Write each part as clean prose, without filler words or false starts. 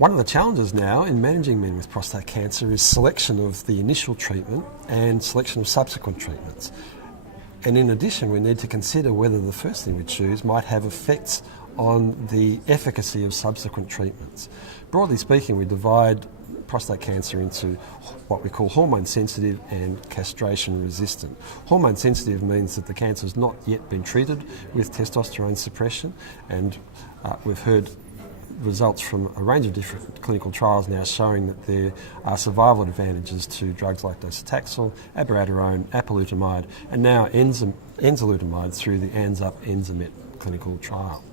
One of the challenges now in managing men with prostate cancer is selection of the initial treatment and selection of subsequent treatments. And in addition, we need to consider whether the first thing we choose might have effects on the efficacy of subsequent treatments. Broadly speaking, we divide prostate cancer into what we call hormone sensitive and castration resistant. Hormone sensitive means that the cancer has not yet been treated with testosterone suppression, and we've heard results from a range of different clinical trials now showing that there are survival advantages to drugs like docetaxel, abiraterone, apalutamide, and now enzalutamide through the ANZUP-ENZAMET clinical trial.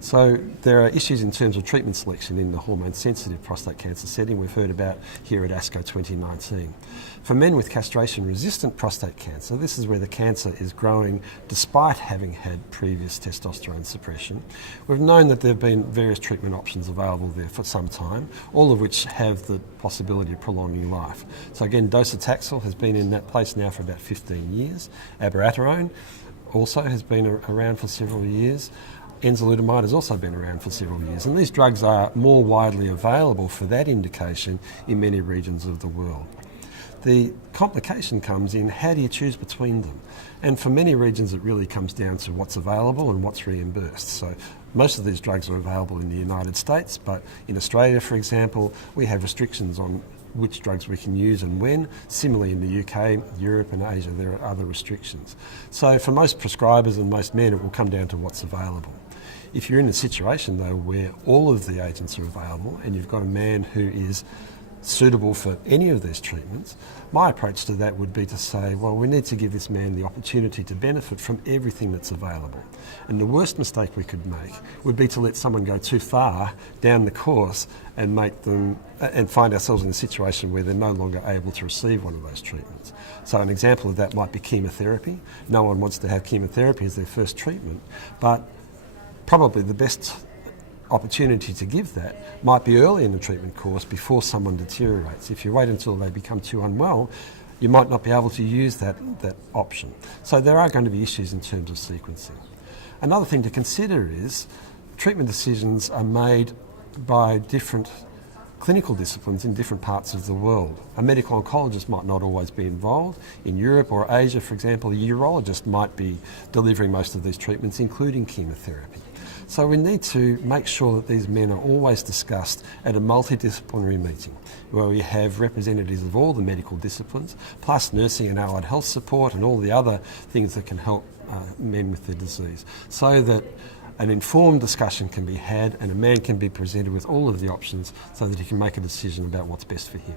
So there are issues in terms of treatment selection in the hormone-sensitive prostate cancer setting we've heard about here at ASCO 2019. For men with castration-resistant prostate cancer, this is where the cancer is growing despite having had previous testosterone suppression. We've known that there have been various treatment options available there for some time, all of which have the possibility of prolonging life. So again, docetaxel has been in that place now for about 15 years. Abiraterone also has been around for several years. Enzalutamide has also been around for several years, and these drugs are more widely available for that indication in many regions of the world. The complication comes in how do you choose between them? And for many regions it really comes down to what's available and what's reimbursed. So most of these drugs are available in the United States, but in Australia, for example, we have restrictions on which drugs we can use and when. Similarly in the UK, Europe and Asia there are other restrictions. So for most prescribers and most men it will come down to what's available. If you're in a situation though where all of the agents are available and you've got a man who is suitable for any of these treatments, my approach to that would be to say, well, we need to give this man the opportunity to benefit from everything that's available. And the worst mistake we could make would be to let someone go too far down the course and find ourselves in a situation where they're no longer able to receive one of those treatments. So an example of that might be chemotherapy. No one wants to have chemotherapy as their first treatment, but probably the best opportunity to give that might be early in the treatment course before someone deteriorates. If you wait until they become too unwell, you might not be able to use that option. So there are going to be issues in terms of sequencing. Another thing to consider is treatment decisions are made by different clinical disciplines in different parts of the world. A medical oncologist might not always be involved. In Europe or Asia, for example, a urologist might be delivering most of these treatments, including chemotherapy. So we need to make sure that these men are always discussed at a multidisciplinary meeting where we have representatives of all the medical disciplines, plus nursing and allied health support and all the other things that can help men with the disease, so that an informed discussion can be had and a man can be presented with all of the options so that he can make a decision about what's best for him.